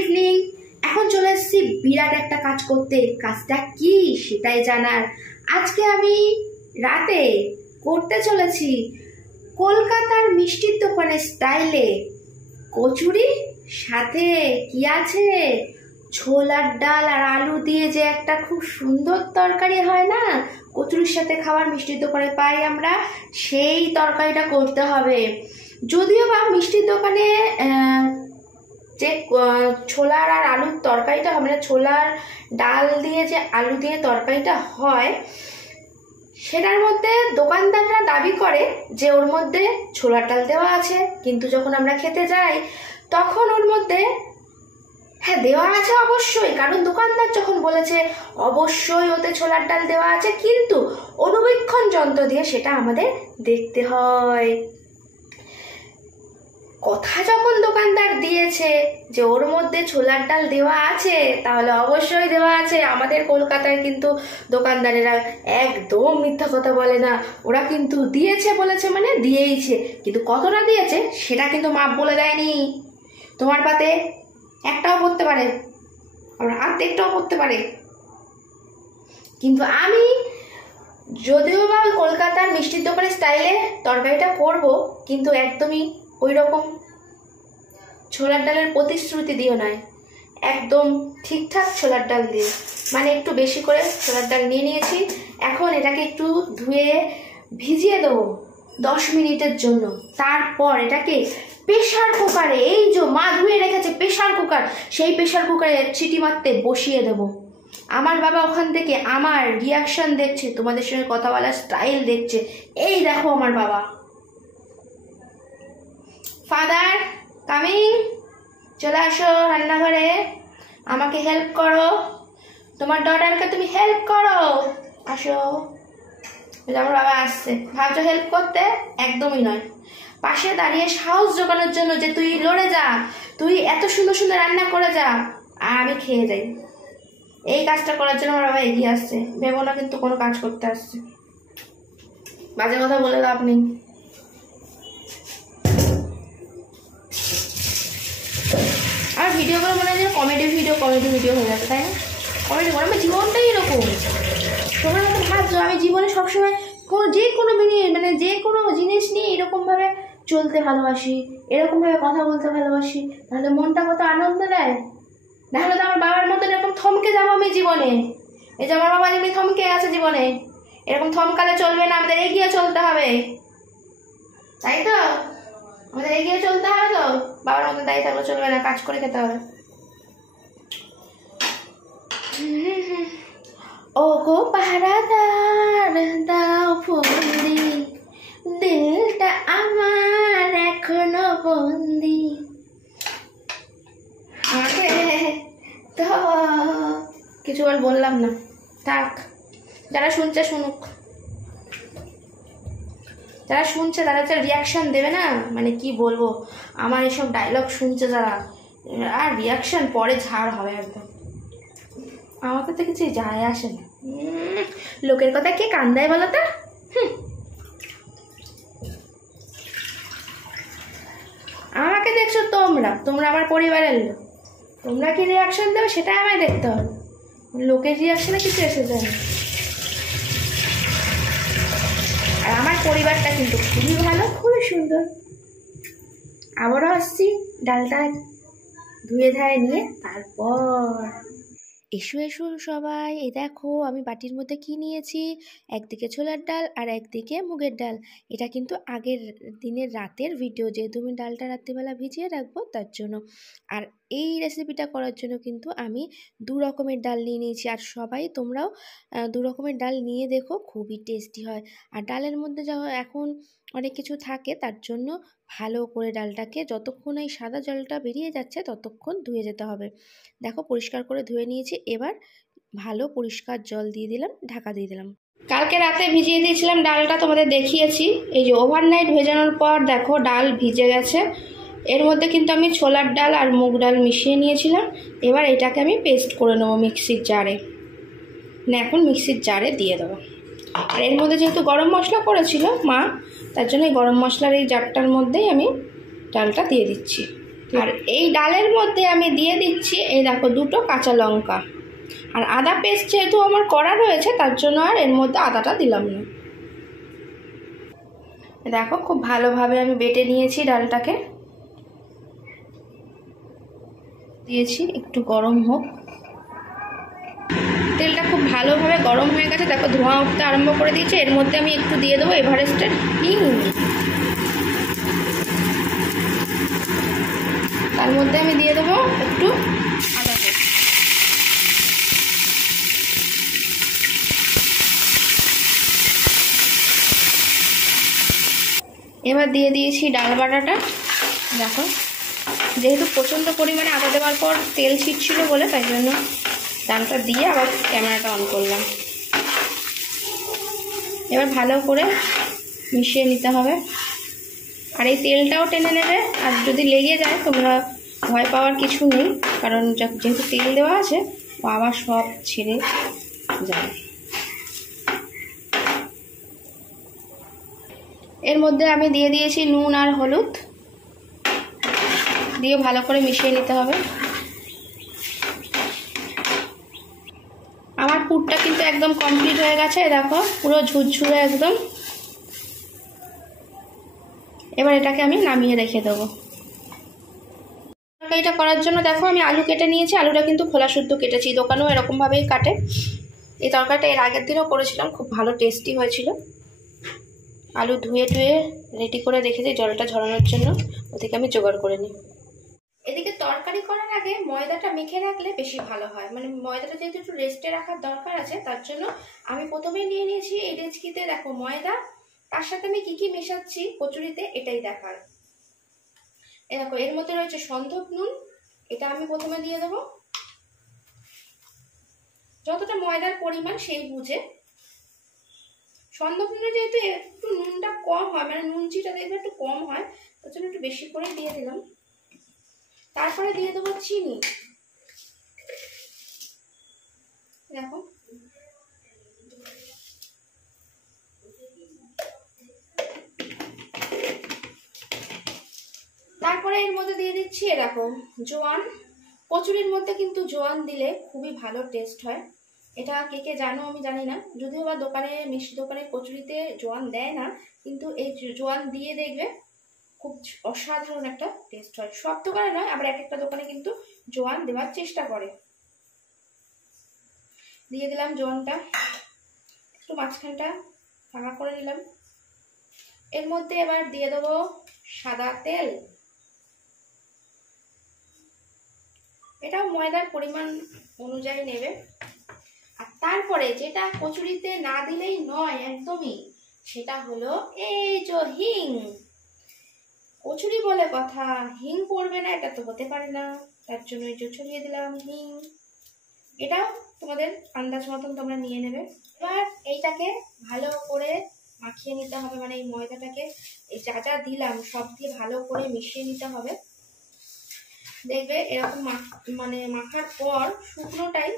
Evening. এখন চলে এসেছি বিরাট একটা কাজ করতে। কাজটা কি সেটাই জানার। আজকে আমি রাতে করতে চলেছি কলকাতার মিষ্টির দোকানের স্টাইলে কচুরি, সাথে কি আছে ছোলার ডাল আর আলু দিয়ে যে একটা খুব সুন্দর তরকারি হয় না, কচুরির সাথে খাবার মিষ্টির দোকানে পাই আমরা, সেই তরকারিটা করতে হবে। যদিও বা মিষ্টির দোকানে যে ছোলার আর আলুর তরকারিটা হবে না, ছোলার ডাল দিয়ে যে আলু দিয়ে তরকারিটা হয়, সেটার মধ্যে দোকানদাররা দাবি করে যে ওর মধ্যে ছোলার ডাল দেওয়া আছে, কিন্তু যখন আমরা খেতে যাই তখন ওর মধ্যে হ্যাঁ দেওয়া আছে অবশ্যই, কারণ দোকানদার যখন বলেছে অবশ্যই ওতে ছোলার ডাল দেওয়া আছে, কিন্তু অনুবীক্ষণ যন্ত্র দিয়ে সেটা আমাদের দেখতে হয়। কথা যখন দোকানদার দিয়েছে যে ওর মধ্যে ছোলার ডাল দেওয়া আছে, তাহলে অবশ্যই দেওয়া আছে। আমাদের কলকাতায় কিন্তু দোকানদারেরা একদম মিথ্যা কথা বলে না, ওরা কিন্তু দিয়েছে বলেছে মানে দিয়েইছে, কিন্তু কতটা দিয়েছে সেটা কিন্তু মাপ বলে দেয়নি। তোমার পাতে একটাও পড়তে পারে, আবার অর্ধেকটাও পড়তে পারে, কিন্তু আমি যদিও বা কলকাতার মিষ্টির দোকানের স্টাইলে তরকারিটা করব, কিন্তু একদমই ওই রকম ছোলার ডালের প্রতিশ্রুতি দিও নয়, একদম ঠিকঠাক ছোলার ডাল দিয়ে, মানে একটু বেশি করে ছোলার ডাল নিয়ে নিয়েছি। এখন এটাকে একটু ধুয়ে ভিজিয়ে দেবো 10 মিনিটের জন্য। তারপর এটাকে প্রেশার কুকারে, এই যে মা ধুয়ে রেখেছে প্রেশার কুকার, সেই প্রেশার কুকারে সিটি মারতে বসিয়ে দেবো। আমার বাবা ওখান থেকে আমার রিয়াকশন দেখছে, তোমাদের সঙ্গে কথা বলার স্টাইল দেখছে। এই দেখো আমার বাবা। ফাদার কামিং, চলে আসো রান্নাঘরে, আমাকে হেল্প করো, তোমার ডটারকে তুমি হেল্প করো, আসো। আমার বাবা আসছে, ভাবছো হেল্প করতে? একদমই নয়, পাশে দাঁড়িয়ে সাহস জোগানোর জন্য যে তুই লড়ে যা, তুই এত সুন্দর সুন্দর রান্না করে যা আর আমি খেয়ে যাই, এই কাজটা করার জন্য আমার বাবা এগিয়ে আসছে। ভেবো না কিন্তু কোনো কাজ করতে আসছে, বাজে কথা বলে লাভ নেই। আর ভিডিওগুলো মনে হয় কমেডি ভিডিও হয়ে যাচ্ছে, তাই না? কমেডি করে আমার জীবনটাই এরকম। তোমরা মতো ভাবছো আমি জীবনে সবসময় যে কোনো মানে যে কোনো জিনিস নিয়ে এরকমভাবে চলতে ভালোবাসি, এরকমভাবে কথা বলতে ভালোবাসি, তাহলে মনটা কত আনন্দ দেয়। তাহলে তো আমার বাবার মতন এরকম থমকে যাবো আমি জীবনে। এই যে আমার বাবা যেমনি থমকে আছে জীবনে, এরকম থমকালে চলবে না, আমাদের এগিয়ে চলতে হবে, তাই তো? আমাদের এগিয়ে চলতে হবে তো, বাবার মতন দায়ী থাকলে চলবে না, কাজ করে খেতে হবে। ও গো পাহারাদার দাও ফন্দি, দিলটা আমার এখনো বন্দি। আমাকে তো কিছু আর বললাম না, থাক, যারা শুনছে শুনুক, যারা শুনছে তারা একটা রিয়াকশান দেবে না, মানে কি বলবো, আমার এসব ডায়লগ শুনছে যারা, আর রিয়াকশান পরে ঝাড় হবে একদম। আমাকে তো কিছু যায় আসে না, লোকের কথা কে কান দেয় বলো তো? আমাকে দেখছো তোমরা আমার পরিবারের লোক, তোমরা কি রিয়াকশন দেবে সেটাই আমায় দেখতে হবে, লোকের রিয়াকশনে কিছু এসে যায় না। আর আমার পরিবারটা কিন্তু খুবই ভালো, খুবই সুন্দর। আবারও আসছি ডালটা ধুয়ে ধায়ে নিয়ে, তারপর এসো এসো সবাই। এই দেখো আমি বাটির মধ্যে কি নিয়েছি, একদিকে ছোলার ডাল আর একদিকে মুগের ডাল। এটা কিন্তু আগের দিনের রাতের ভিডিও, যেহেতু আমি ডালটা রাত্রিবেলা ভিজিয়ে রাখবো তার জন্য। আর এই রেসিপিটা করার জন্য কিন্তু আমি 2 রকমের ডাল নিয়ে নিয়েছি, আর সবাই তোমরাও 2 রকমের ডাল নিয়ে দেখো, খুবই টেস্টি হয়। আর ডালের মধ্যে এখন অনেক কিছু থাকে, তার জন্য ভালো করে ডালটাকে যতক্ষণ এই সাদা জলটা বেরিয়ে যাচ্ছে ততক্ষণ ধুয়ে যেতে হবে। দেখো পরিষ্কার করে ধুয়ে নিয়েছি, এবার ভালো পরিষ্কার জল দিয়ে দিলাম, ঢাকা দিয়ে দিলাম। কালকে রাতে ভিজিয়ে দিয়েছিলাম ডালটা, তোমাদের দেখিয়েছি। এই যে ওভারনাইট ভেজানোর পর দেখো ডাল ভিজে গেছে। এর মধ্যে কিন্তু আমি ছোলার ডাল আর মুগ ডাল মিশিয়ে নিয়েছিলাম। এবার এটাকে আমি পেস্ট করে নেবো মিক্সির জারে, না এখন মিক্সির জারে দিয়ে দেবো। আর এর মধ্যে যেহেতু গরম মশলা করেছিল মা, তার জন্য এই গরম মশলার এই জারটার মধ্যেই আমি ডালটা দিয়ে দিচ্ছি। আর এই ডালের মধ্যে আমি দিয়ে দিচ্ছি এই দেখো 2টো কাঁচা লঙ্কা। আর আদা পেস্ট যেহেতু আমার করা রয়েছে তার জন্য আর এর মধ্যে আদাটা দিলাম না। দেখো খুব ভালোভাবে আমি বেটে নিয়েছি ডালটাকে। দিয়েছি একটু গরম হোক, তেলটা খুব ভালোভাবে গরম হয়ে গেছে। দেখো ধোঁয়া উঠতে আরম্ভ করে দিয়েছে। এর মধ্যে আমি একটু দিয়ে দেবো এভারেস্টের হিং। তার মধ্যে আমি দিয়ে দেবো একটু আদা পেস্ট। এবার দিয়ে দিয়েছি ডাল বাটাটা। দেখো যেহেতু প্রচণ্ড পরিমাণে আদা দেওয়ার পর তেল ছিটছিল বলে তাই জন্য ডালটা দিয়ে আবার ক্যামেরাটা অন করলাম। এবার ভালো করে মিশিয়ে নিতে হবে। আর এই তেলটাও টেনে নেবে। আর যদি লেগে যায় তোমরা ভয় পাওয়ার কিছু নেই, কারণ যেহেতু তেল দেওয়া আছে ও আবার সব ছেড়ে যায়। এর মধ্যে আমি দিয়ে দিয়েছি নুন আর হলুদ, দিয়ে ভালো করে মিশিয়ে নিতে হবে। আমার পুরটা কিন্তু একদম কমপ্লিট হয়ে গেছে। দেখো পুরো ঝুরঝুরে একদম। এবার এটাকে আমি নামিয়ে রেখে দেবো। তরকারিটা করার জন্য দেখো আমি আলু কেটে নিয়েছি। আলুটা কিন্তু খোলা শুদ্ধ কেটেছি, দোকানেও এরকমভাবেই কাটে। এই তরকারিটা এর আগের দিনও করেছিলাম, খুব ভালো টেস্টি হয়েছিল। আলু ধুয়ে টুয়ে রেডি করে রেখেছি জলটা ঝরানোর জন্য, ওদিকে আমি জোগাড় করে নিই। এদিকে তরকারি করার আগে ময়দাটা মেখে রাখলে বেশি ভালো হয়। মানে ময়দাটা যেহেতু একটু রেস্টে রাখার দরকার আছে তার জন্য আমি প্রথমেই নিয়ে নিয়েছি এই ডেচকিতে দেখো ময়দা। তার সাথে আমি কি কি মেশাচ্ছি কচুরিতে এটাই দেখার। এ দেখো এর মধ্যে রয়েছে সন্ধক নুন, এটা আমি প্রথমে দিয়ে দেবো। যতটা ময়দার পরিমাণ সেই বুঝে। সন্ধক নুনে যেহেতু একটু নুনটা কম হয়, মানে নুন চিটা দেখবে একটু কম হয়, তার জন্য একটু বেশি করে দিয়ে দিলাম। তারপরে দিয়ে দেবো চিনি। দেখো তারপরে এর মধ্যে দিয়ে দিচ্ছি এরকম জোয়ান। কচুরির মধ্যে কিন্তু জোয়ান দিলে খুবই ভালো টেস্ট হয়। এটা কে কে জানো আমি জানি না, যদিও বা দোকানে মিষ্টি দোকানে কচুরিতে জোয়ান দেয় না, কিন্তু এই জোয়ান দিয়ে দেখবে খুব অসাধারণ একটা টেস্ট হয়। সব দোকানে নয়, আবার এক একটা দোকানে কিন্তু জোয়ান দেওয়ার চেষ্টা করে। দিয়ে দিলাম জোয়ানটা, একটু মাঝখানটা ফাঁকা করে নিলাম। এর মধ্যে এবার দিয়ে দেবো সাদা তেল। এটাও ময়দার পরিমাণ অনুযায়ী নেবে। আর তারপরে যেটা কচুরিতে না দিলেই নয় একদমই, সেটা হলো এই যে হিং। কচুরি বলে কথা, হিং পড়বে না এটা তো হতে পারে না, তার জন্য এই যে ছড়িয়ে দিলাম হিং। এটাও তোমাদের আন্দাজ মতন তোমরা নিয়ে নেবে। এবার এইটাকে ভালো করে মাখিয়ে নিতে হবে, মানে এই ময়দাটাকে এই যা যা দিলাম সব দিয়ে ভালো করে মিশিয়ে নিতে হবে। দেখবে এরকম মানে মাখার পর শুকনোটাই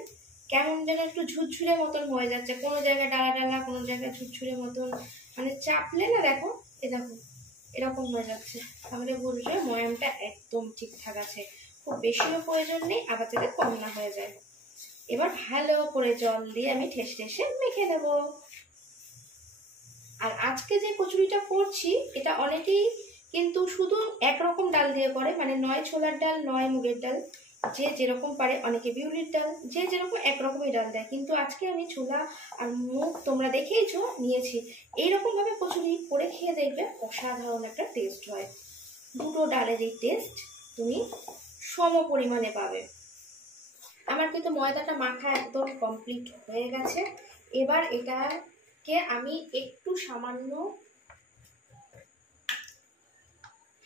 কেমন যেন একটু ঝুরঝুরে মতন হয়ে যাচ্ছে, কোনো জায়গায় ডালা ডালা, কোনো জায়গায় ঝুরঝুরে মতন, মানে চাপলে না দেখো এ দেখো এরকম হয়ে যাচ্ছে, তাহলে বুঝবে ময়ামটা একদম ঠিকঠাক আছে। খুব বেশিও প্রয়োজন নেই, আবার যাতে কম না হয়ে যায়। এবার ভালো করে জল দিয়ে আমি ঠেসে ঠেসে মেখে নেব। আর আজকে যে কচুরিটা করছি এটা অনেকেই কিন্তু শুধু একরকম ডাল দিয়ে করে, মানে নয় ছোলার ডাল নয় মুগের ডাল, যে যেরকম পারে, অনেকে বিউলির ডাল, যে যেরকম একরকমই ডাল দেয়। কিন্তু আজকে আমি ছোলা আর মুগ তোমরা দেখেইছো নিয়েছি। এইরকম ভাবে কচুরি করে খেয়ে দেখবে অসাধারণ একটা টেস্ট হয়। দুটো ডালেরই টেস্ট তুমি সম পরিমাণে পাবে। আমার কিন্তু ময়দাটা মাখা একদম কমপ্লিট হয়ে গেছে। এবার এটাকে আমি একটু সামান্য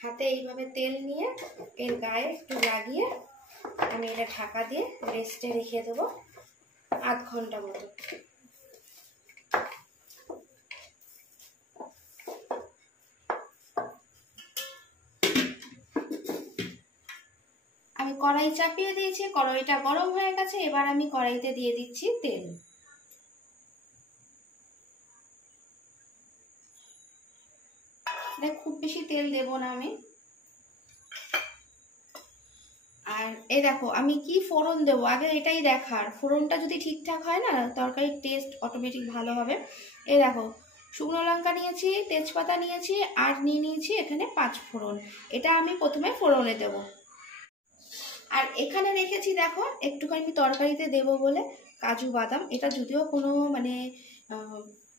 হাতে এইভাবে তেল নিয়ে এর গায়ে একটু লাগিয়ে আমি এটা ঢাকা দিয়ে রেস্টে রেখে দেবো আধ ঘন্টা মতো। আমি কড়াই চাপিয়ে দিয়েছি, কড়াইটা গরম হয়ে গেছে। এবার আমি কড়াইতে দিয়ে দিচ্ছি তেল। খুব বেশি তেল দেব না আমি। আর এই দেখো আমি কি ফোড়ন দেবো, আগে এটাই দেখার। ফোড়নটা যদি ঠিকঠাক হয় না, তরকারির টেস্ট অটোমেটিক ভালো হবে। এই দেখো শুকনো লঙ্কা নিয়েছি, তেজপাতা নিয়েছি, আর নিয়েছি এখানে 5 ফোড়ন। এটা আমি প্রথমে ফোড়নে দেবো। আর এখানে রেখেছি দেখো একটুখানি তরকারিতে দেবো বলে কাজু বাদাম। এটা যদিও কোনো মানে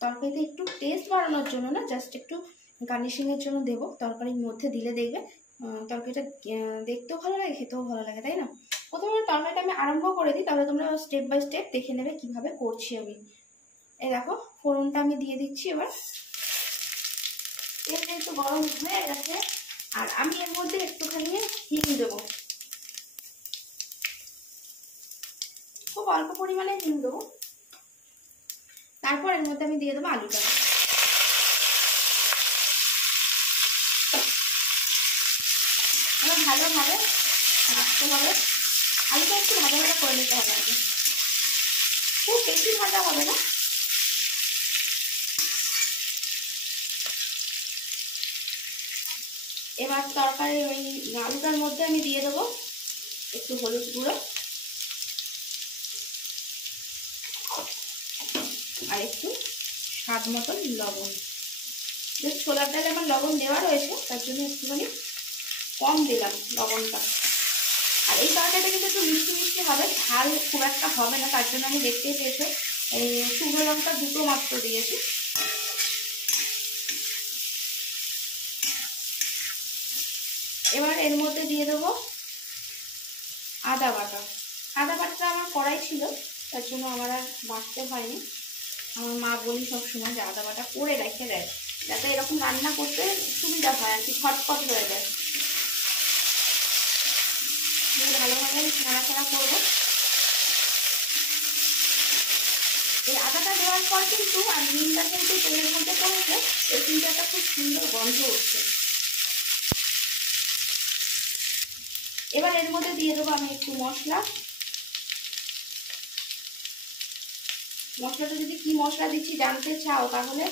তরকারিতে একটু টেস্ট বাড়ানোর জন্য না, জাস্ট একটু গার্নিশিংয়ের জন্য দেবো। তরকারির মধ্যে দিলে দেখবে তরকারিটা দেখতেও ভালো লাগে, খেতেও ভালো লাগে, তাই না? প্রথমে তরকারিটা আমি আরম্ভ করে দিই, তাহলে তোমরা স্টেপ বাই স্টেপ দেখে নেবে কিভাবে করছি আমি। এই দেখো ফোড়নটা আমি দিয়ে দিচ্ছি। এবার তেল যেহেতু গরম হয়ে গেছে, আর আমি এর মধ্যে একটুখানি হিং দেবো, খুব অল্প পরিমাণে হিং দেবো। তারপর এর মধ্যে আমি দিয়ে দেবো আলুটা। ভালোভাবে নাড়তে হবে, আলুটা একটু ভাজা ভাজা করে নিতে হবে আগে, খুব বেশি ভাজা হবে না। এবার তরকারি ওই আলুটার মধ্যে আমি দিয়ে দেবো একটু হলুদ গুঁড়ো আর একটু স্বাদ মতন লবণ। যেহেতু ছোলার ডালে আমার লবণ দেওয়া রয়েছে, তার জন্য একটুখানি কম দিলাম লবণটা। আর এই তরকারিটা কিন্তু একটু মিষ্টি মিষ্টি হবে, ঝাল খুব একটা হবে না, তার জন্য আমি দেখতেই পেয়েছি এই শুকনো লঙ্কা 2টো মাত্র দিয়েছি। এবার এর মধ্যে দিয়ে দেবো আদা বাটা। আদা বাটাটা আমার কড়াই ছিল, তার জন্য আমার আর বাটতে হয়নি। আমার মা বলি সবসময় যে আদা বাটা করে রেখে দেয়, যাতে এরকম রান্না করতে সুবিধা হয় আর কি, ছটপট হয়ে যায়। ভালোভাবে নাড়াচাড়া করবো। এই আদাটা দেওয়ার পর কিন্তু আর নুনটা কিন্তু তেলের মধ্যে পড়েছে, এই কিন্তু একটা খুব সুন্দর গন্ধ উঠছে। এবার এর মধ্যে দিয়ে দেবো আমি একটু মশলা। মশলাটা যদি কি মশলা দিচ্ছি জানতে চাও, তাহলে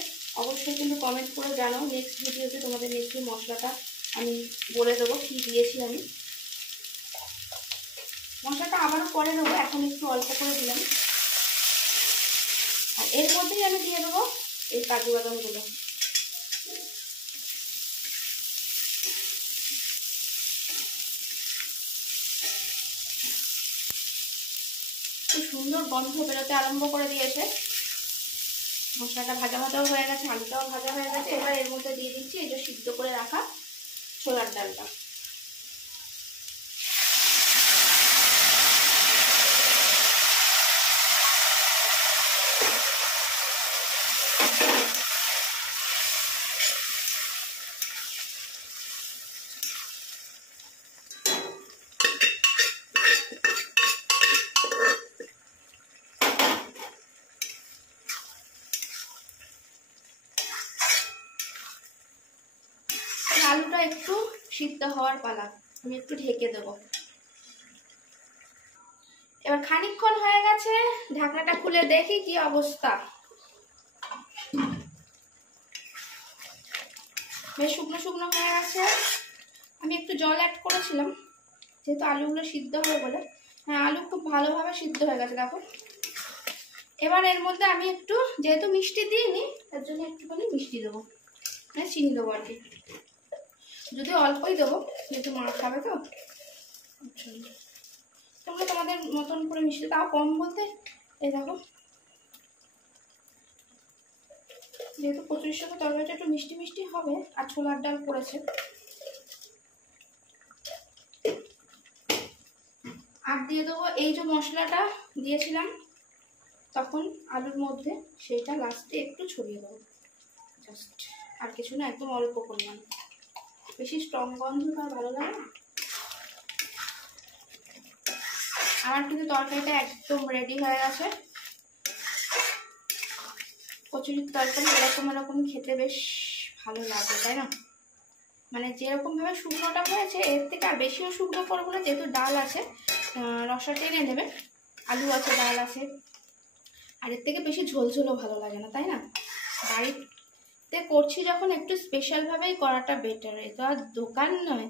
অবশ্যই কিন্তু কমেন্ট করে জানাও। নেক্সট ভিডিওতে তোমাদের নেক্সট মশলাটা আমি বলে দেবো কি দিয়েছি আমি। মশলাটা আবারও পরে দেবো, এখন একটু অল্প করে দিলাম। আর এর মধ্যেই আমি দিয়ে দেবো এই কাজু বাদামগুলো। খুব সুন্দর গন্ধ বেরোতে আরম্ভ করে দিয়েছে, মশলাটা ভাজা ভাজাও হয়ে গেছে, আলুটাও ভাজা হয়ে গেছে। এবার এর মধ্যে দিয়ে দিচ্ছি এই যে সিদ্ধ করে রাখা ছোলার ডালটা। আলুটা একটু সিদ্ধ হওয়ার পালা, আমি একটু ঢেকে দেবো। এবার খানিকক্ষণ হয়ে গেছে, ঢাকনাটা খুলে দেখি কি অবস্থা। বেশ শুকনো শুকনো হয়ে গেছে। আমি একটু জল অ্যাড করেছিলাম যেহেতু আলুগুলো সিদ্ধ হবে বলে। হ্যাঁ, আলু খুব ভালোভাবে সিদ্ধ হয়ে গেছে দেখো। এবার এর মধ্যে আমি একটু, যেহেতু মিষ্টি দিইনি তার জন্য একটুখানি মিষ্টি দেবো, মানে চিনি দেবো আর কি, যদি অল্পই দেবো যেহেতু মা খাবে তো। তোমরা তোমাদের মতন করে মিষ্টি, তাও কম বলতে এই দেখো, যেহেতু কচুরির সাথে তরকারিটা একটু মিষ্টি মিষ্টি হবে আর ছোলার ডাল পড়েছে। আর দিয়ে দেবো এই যে মশলাটা দিয়েছিলাম তখন আলুর মধ্যে, সেইটা লাস্টে একটু ছড়িয়ে দেবো জাস্ট, আর কিছু না, একদম অল্প পরিমাণ, বেশি স্ট্রং গন্ধ আর ভালো লাগে না। আমার কিন্তু তরকারিটা একদম রেডি হয়ে গেছে। কচুরির তরকারি এরকম এরকম খেতে বেশ ভালো লাগে, তাই না? মানে যেরকম ভাবে শুকনোটা হয়েছে এর থেকে আর বেশিও শুকনো করবো না, যেহেতু ডাল আছে, রসা টেনে নেবে, আলু আছে, ডাল আছে, আর এর থেকে বেশি ঝোলঝোলও ভালো লাগে না, তাই না? বাড়িতে করছি যখন একটু স্পেশালভাবেই করাটা বেটার। এটা আর দোকান নয়,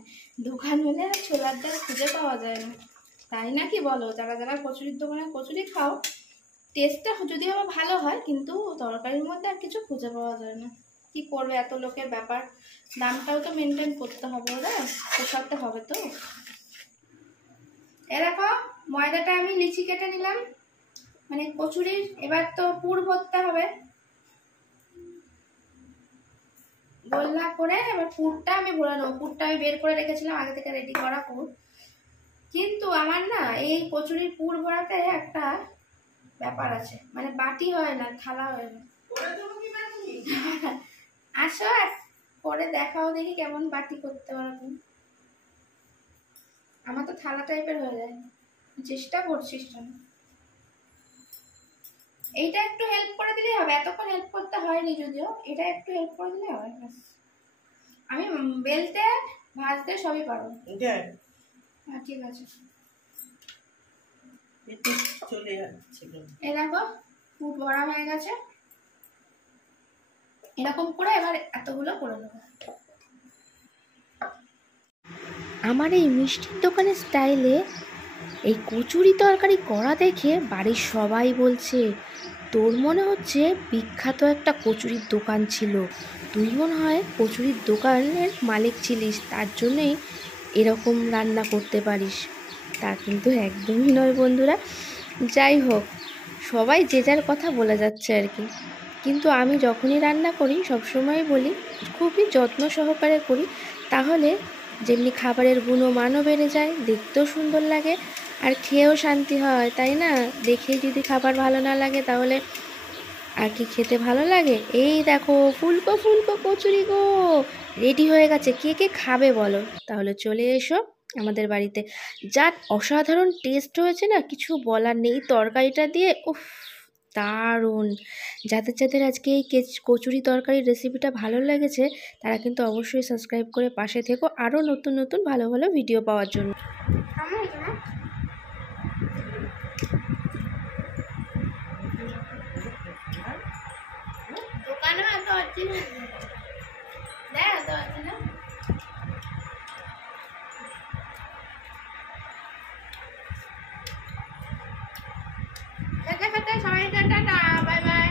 দোকান হলে আর ছোলার ডাল খুঁজে পাওয়া যায় না। তাই নাকি বলো? যারা যারা কচুরির দোকানে কচুরি খাও, টেস্টটা যদি আবার ভালো হয়, কিন্তু তরকারির মধ্যে আর কিছু খুঁজে পাওয়া যায় না। কি করবে, এত লোকের ব্যাপার, দামটাও তো মেনটেন করতে হবে, ওরা পোষাতে হবে তো। এ দেখো, ময়দাটা আমি লিচি কেটে নিলাম, মানে কচুরির এবার তো পুর ভরতে হবে। গোল্লা করে এবার পুরটা আমি ভরে নেবো। পুরটা আমি বের করে রেখেছিলাম আগে থেকে, রেডি করা পুর। কিন্তু আমার না এই কচুরির পুর ভরাতে একটা ব্যাপার আছে, মানে বাটি হয় না, থালা হয় না। আসো করে দেখাও দেখি কেমন বাটি করতে পারো তুমি। আমার তো থালা টাইপের হয়ে যায়, চেষ্টা করছিস কেন? এইটা একটু হেল্প করে দিলেই হবে, এতক্ষণ হেল্প করতে হয়নি, যদিও এটা একটু হেল্প করে দিলে হবে। আমি বেলতে ভাজতে সবই পারো। হ্যাঁ ঠিক আছে, চলে যাচ্ছে। এই দেখো পুর ভরা হয়ে গেছে, এরকম করে এবার এতগুলো করে নেবো। আমার এই মিষ্টির দোকানের স্টাইলে এই কচুরি তরকারি করা দেখে বাড়ির সবাই বলছে, তোর মনে হচ্ছে বিখ্যাত একটা কচুরির দোকান ছিল, তুই মনে হয় কচুরির দোকানের মালিক ছিলিস, তার জন্যই এরকম রান্না করতে পারিস। তা কিন্তু একদমই নয় বন্ধুরা। যাই হোক, সবাই যে যার কথা বলে যাচ্ছে আর কি, কিন্তু আমি যখনই রান্না করি সবসময় বলি খুবই যত্ন সহকারে করি, তাহলে যেমনি খাবারের গুণমানও বেড়ে যায়, দেখতেও সুন্দর লাগে, আর খেয়েও শান্তি হয়, তাই না? দেখে যদি খাবার ভালো না লাগে তাহলে আর কি খেতে ভালো লাগে? এই দেখো ফুলকো ফুলকো কচুরি গো, রেডি হয়ে গেছে। কে কে খাবে বলো? তাহলে চলে এসো আমাদের বাড়িতে। যা অসাধারণ টেস্ট হয়েছে না, কিছু বলার নেই। তরকারিটা দিয়ে উফ, দারুণ। যাদের যাদের আজকে এই কচুরি তরকারির রেসিপিটা ভালো লেগেছে, তারা কিন্তু অবশ্যই সাবস্ক্রাইব করে পাশে থেকো আরও নতুন নতুন ভালো ভালো ভিডিও পাওয়ার জন্য। দোকানে এত আছে না, দেখ এত আছে না। খেতে খেতে সবাইকে টাটা, বাই বাই।